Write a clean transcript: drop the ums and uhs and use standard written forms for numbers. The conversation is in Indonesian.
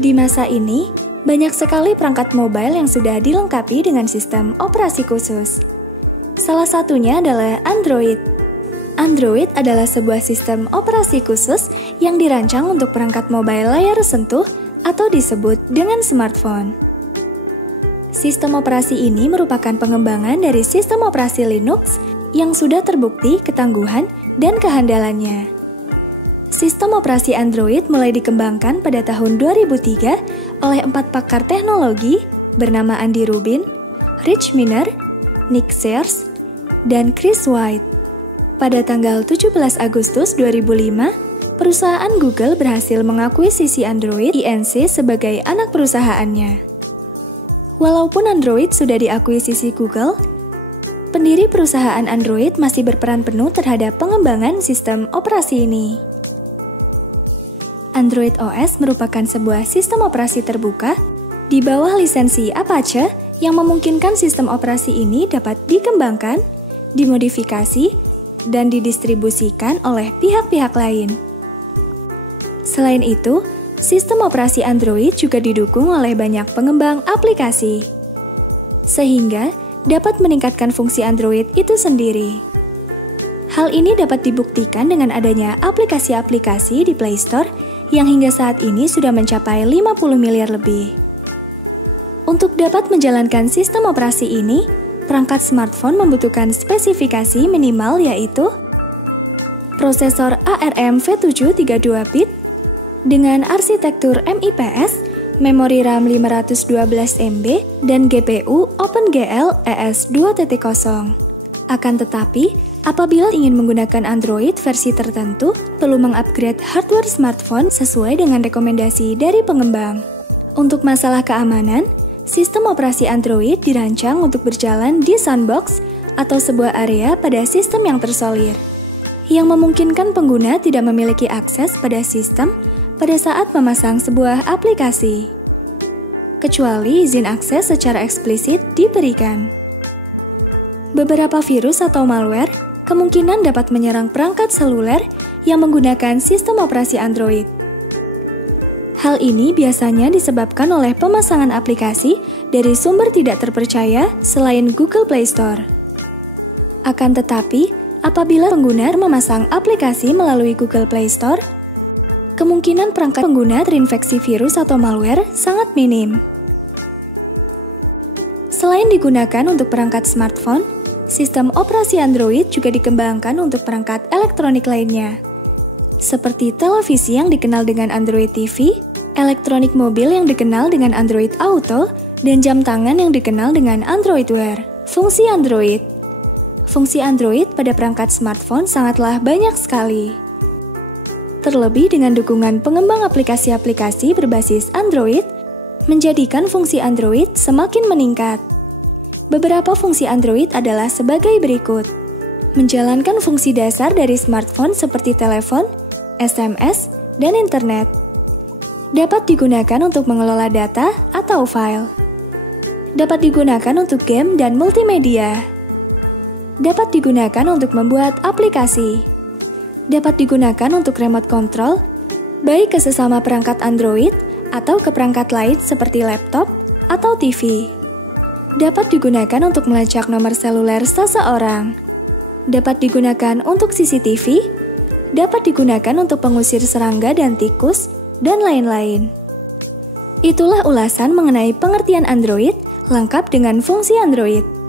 Di masa ini, banyak sekali perangkat mobile yang sudah dilengkapi dengan sistem operasi khusus. Salah satunya adalah Android. Android adalah sebuah sistem operasi khusus yang dirancang untuk perangkat mobile layar sentuh atau disebut dengan smartphone. Sistem operasi ini merupakan pengembangan dari sistem operasi Linux yang sudah terbukti ketangguhan dan kehandalannya. Sistem operasi Android mulai dikembangkan pada tahun 2003 oleh 4 pakar teknologi bernama Andy Rubin, Rich Miner, Nick Sears, dan Chris White. Pada tanggal 17 Agustus 2005, perusahaan Google berhasil mengakuisisi Android Inc. sebagai anak perusahaannya. Walaupun Android sudah diakuisisi Google, pendiri perusahaan Android masih berperan penuh terhadap pengembangan sistem operasi ini. Android OS merupakan sebuah sistem operasi terbuka di bawah lisensi Apache yang memungkinkan sistem operasi ini dapat dikembangkan, dimodifikasi, dan didistribusikan oleh pihak-pihak lain. Selain itu, sistem operasi Android juga didukung oleh banyak pengembang aplikasi, sehingga dapat meningkatkan fungsi Android itu sendiri. Hal ini dapat dibuktikan dengan adanya aplikasi-aplikasi di Play Store yang hingga saat ini sudah mencapai 50 miliar lebih. Untuk dapat menjalankan sistem operasi ini, perangkat smartphone membutuhkan spesifikasi minimal yaitu prosesor ARM V7 32-bit dengan arsitektur MIPS, memori RAM 512 MB, dan GPU OpenGL ES 2.0. Akan tetapi, apabila ingin menggunakan Android versi tertentu, perlu mengupgrade hardware smartphone sesuai dengan rekomendasi dari pengembang. Untuk masalah keamanan, sistem operasi Android dirancang untuk berjalan di sandbox atau sebuah area pada sistem yang tersolir, yang memungkinkan pengguna tidak memiliki akses pada sistem pada saat memasang sebuah aplikasi, kecuali izin akses secara eksplisit diberikan. Beberapa virus atau malware kemungkinan dapat menyerang perangkat seluler yang menggunakan sistem operasi Android. Hal ini biasanya disebabkan oleh pemasangan aplikasi dari sumber tidak terpercaya selain Google Play Store. Akan tetapi, apabila pengguna memasang aplikasi melalui Google Play Store, kemungkinan perangkat pengguna terinfeksi virus atau malware sangat minim. Selain digunakan untuk perangkat smartphone, sistem operasi Android juga dikembangkan untuk perangkat elektronik lainnya, seperti televisi yang dikenal dengan Android TV, elektronik mobil yang dikenal dengan Android Auto, dan jam tangan yang dikenal dengan Android Wear. Fungsi Android pada perangkat smartphone sangatlah banyak sekali. Terlebih dengan dukungan pengembang aplikasi-aplikasi berbasis Android, menjadikan fungsi Android semakin meningkat. Beberapa fungsi Android adalah sebagai berikut. Menjalankan fungsi dasar dari smartphone seperti telepon, SMS, dan internet. Dapat digunakan untuk mengelola data atau file. Dapat digunakan untuk game dan multimedia. Dapat digunakan untuk membuat aplikasi. Dapat digunakan untuk remote control, baik ke sesama perangkat Android atau ke perangkat lain seperti laptop atau TV. Dapat digunakan untuk melacak nomor seluler seseorang. Dapat digunakan untuk CCTV, dapat digunakan untuk pengusir serangga dan tikus, dan lain-lain. Itulah ulasan mengenai pengertian Android lengkap dengan fungsi Android.